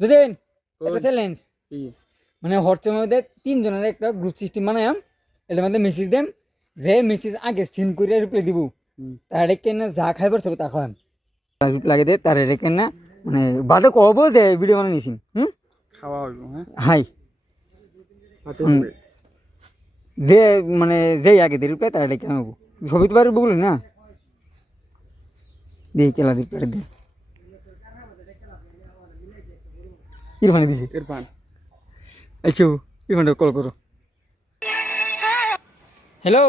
বুঝলেন একটা চ্যালেঞ্জ মানে হোয়াটসঅ্যাপের মধ্যে 3 জনের একটা গ্রুপ সিস্টেম বানায়াম এটার মধ্যে মেসেজ দেন যে মেসেজ আগে সিন করে রিপ্লাই দিব তার কেন যা খাইবার সব তা খাওয়াম রিপ্লাই লাগে দে তার কেন না মানে বাদে কব যে ভিডিও বানাই নিছিন খাওয়া হইব হ্যাঁ হাই যে মানে যেই আগে দে রিপ্লাই তার কেন হবো ছবি তো পারবো বলি না দেখি কেলা রিপ্লাই দে ইরফানে দিছি ইরফান আচ্ছা ইরফানটা কল করো হ্যালো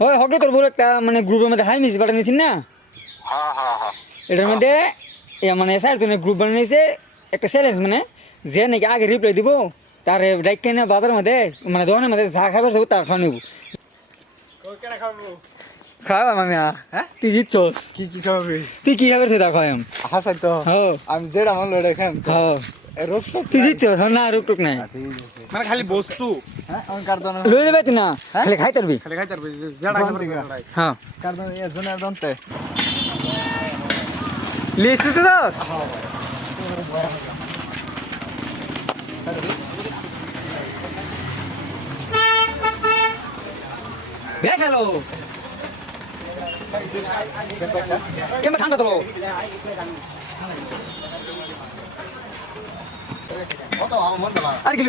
ওই হকে তোর বলে একটা মানে গ্রুপের মধ্যে হাই মিস বাটা নিয়েছিস না এটার মধ্যে মানে স্যার তুমি গ্রুপ বানিয়েছে একটা চ্যালেঞ্জ মানে যে নাকি আগে রিপ্লাই দিব তার ডাইক না বাজারের মধ্যে মানে দোকানের মধ্যে যা খাবার সব তা খাওয়া নেব খাওয়া মামি হ্যাঁ তুই জিতছস কি কি খাবে তুই কি খাবার সেটা খাওয়াম হাসাই তো আমি যেটা মন লড়ে খাম হ্যাঁ রোগ তুই জিতছস না রুক টুক নাই মানে খালি বস্তু হ্যাঁ আমি কার্দন লই দেবে তুই না খালি খাই তারবি খালি খাইতে পারবি যেটা খাবে হ্যাঁ কার্দন এর জন্য দন্তে লিস্ট দিতে যাস বেশ হ্যালো কেমন ঠান্ডা তো আর কি